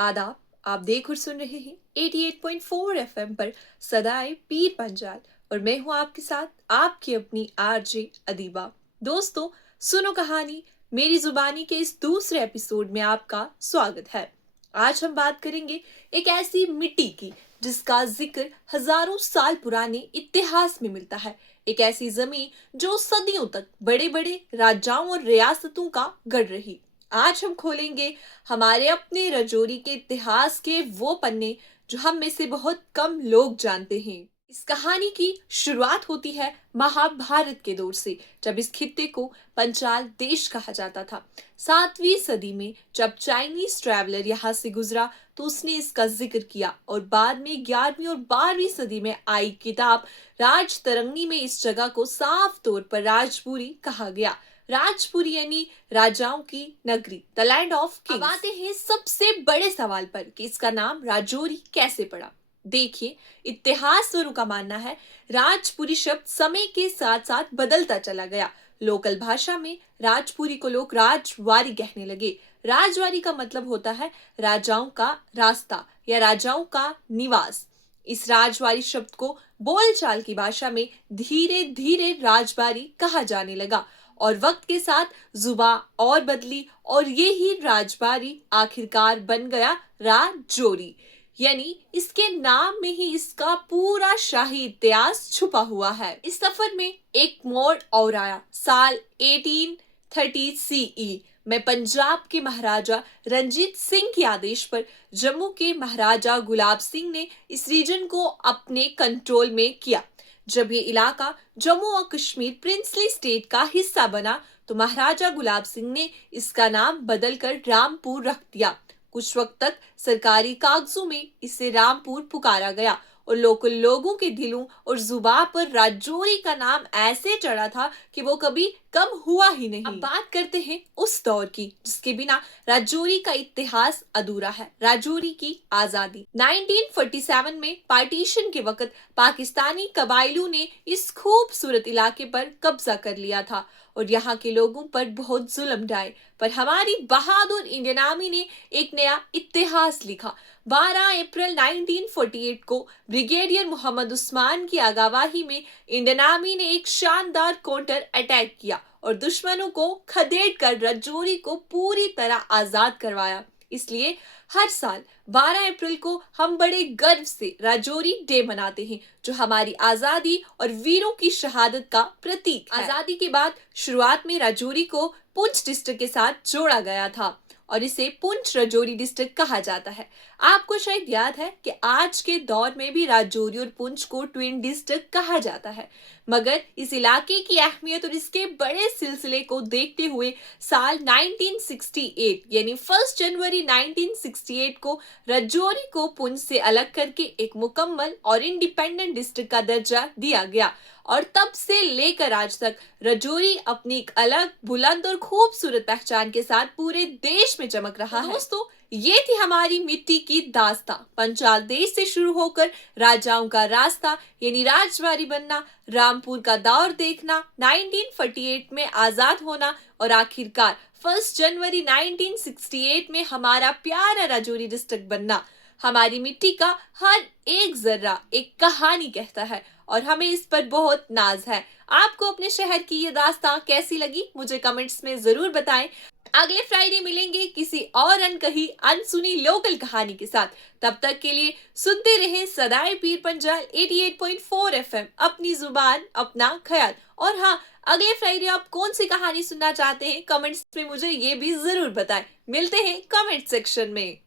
आदाब। आप देख और सुन रहे हैं 88.4 एफएम पर सदाए पीर पंजाल और मैं हूं आपके साथ आपकी अपनी आरजे अदीबा। दोस्तों, सुनो कहानी मेरी जुबानी के इस दूसरे एपिसोड में आपका स्वागत है। आज हम बात करेंगे एक ऐसी मिट्टी की जिसका जिक्र हजारों साल पुराने इतिहास में मिलता है। एक ऐसी जमीन जो सदियों तक बड़े बड़े राजाओं और रियासतों का गढ़ रही। आज हम खोलेंगे हमारे अपने रजौरी के इतिहास के वो पन्ने जो हम में से बहुत कम लोग जानते हैं। इस कहानी की शुरुआत होती है महाभारत के दौर से, जब इस खित्ते को पंचाल देश कहा जाता था। 7वीं सदी में जब चाइनीज ट्रैवलर यहाँ से गुजरा तो उसने इसका जिक्र किया और बाद में 11वीं और 12वीं सदी में आई किताब राजतरंगी में इस जगह को साफ तौर पर राजपुरी कहा गया। राजपुरी यानी राजाओं की नगरी, द लैंड ऑफ किंग्स। अब आते हैं सबसे बड़े सवाल पर कि इसका नाम राजौरी कैसे पड़ा। देखिए, इतिहासकारों का मानना है राजपुरी शब्द समय के साथ साथ बदलता चला गया। लोकल भाषा में राजपुरी को लोग राजवारी कहने लगे। राजवारी का मतलब होता है राजाओं का रास्ता या राजाओं का निवास। इस राजवारी शब्द को बोलचाल की भाषा में धीरे धीरे राजबारी कहा जाने लगा और वक्त के साथ जुबा और बदली और ये ही राजबारी आखिरकार बन गया राजौरी। यानी इसके नाम में ही इसका पूरा शाही इतिहास छुपा हुआ है। इस सफर में एक मोड़ और आया। साल 1830 सीई में पंजाब के महाराजा रंजीत सिंह के आदेश पर जम्मू के महाराजा गुलाब सिंह ने इस रीजन को अपने कंट्रोल में किया। जब ये इलाका जम्मू और कश्मीर प्रिंसली स्टेट का हिस्सा बना तो महाराजा गुलाब सिंह ने इसका नाम बदलकर रामपुर रख दिया। कुछ वक्त तक सरकारी कागजों में इसे रामपुर पुकारा गया और लोकल लोगों के दिलों और जुबान पर राजौरी का नाम ऐसे चढ़ा था कि वो कभी कम हुआ ही नहीं। अब बात करते हैं उस दौर की जिसके बिना राजौरी का इतिहास अधूरा है। राजौरी की आजादी 1947 में पार्टीशन के वक्त पाकिस्तानी कबायलों ने इस खूबसूरत इलाके पर कब्जा कर लिया था और यहाँ के लोगों पर बहुत जुल्म ढाए। पर हमारी बहादुर इंडियन आर्मी ने एक नया इतिहास लिखा। 12 अप्रैल 1948 को ब्रिगेडियर मोहम्मद उस्मान की आगावाही में इंडियन आर्मी ने एक शानदार काउंटर अटैक किया और दुश्मनों को खदेड़ कर राजौरी को पूरी तरह आजाद करवाया। इसलिए हर साल 12 अप्रैल को हम बड़े गर्व से राजौरी डे मनाते हैं, जो हमारी आजादी और वीरों की शहादत का प्रतीक है। आजादी के बाद शुरुआत में राजौरी को पुंछ डिस्ट्रिक्ट के साथ जोड़ा गया था और इसे पुंछ राजौरी डिस्ट्रिक्ट कहा जाता है। आपको शायद याद है कि आज के दौर में भी राजौरी और पुंछ को ट्विन डिस्ट्रिक्ट कहा जाता है, मगर इस इलाके की अहमियत और इसके बड़े सिलसिले को देखते हुए साल 1968 यानी 1 जनवरी 1968 को राजौरी को पुंछ से अलग करके एक मुकम्मल और इंडिपेंडेंट डिस्ट्रिक्ट का दर्जा दिया गया और तब से लेकर आज तक राजौरी अपनी एक अलग बुलंद और खूबसूरत पहचान के साथ पूरे देश में चमक रहा है। दोस्तों, ये थी हमारी मिट्टी की दास्तां। पंचाल देश से शुरू होकर राजाओं का रास्ता यानी राजवारी बनना, रामपुर का दौर देखना, 1948 में आजाद होना और आखिरकार 1 जनवरी 1968 में हमारा प्यारा राजौरी डिस्ट्रिक्ट बनना। हमारी मिट्टी का हर एक जर्रा एक कहानी कहता है और हमें इस पर बहुत नाज है। आपको अपने शहर की ये दास्तां कैसी लगी मुझे कमेंट्स में जरूर बताएं। अगले फ्राइडे मिलेंगे किसी और अनकही अनसुनी लोकल कहानी के साथ। तब तक के लिए सुनते रहें सदाए पीर पंजाल 88.4 एफएम, अपनी जुबान अपना ख्याल। और हाँ, अगले फ्राइडे आप कौन सी कहानी सुनना चाहते हैं कमेंट्स में मुझे ये भी जरूर बताएं। मिलते हैं कमेंट सेक्शन में।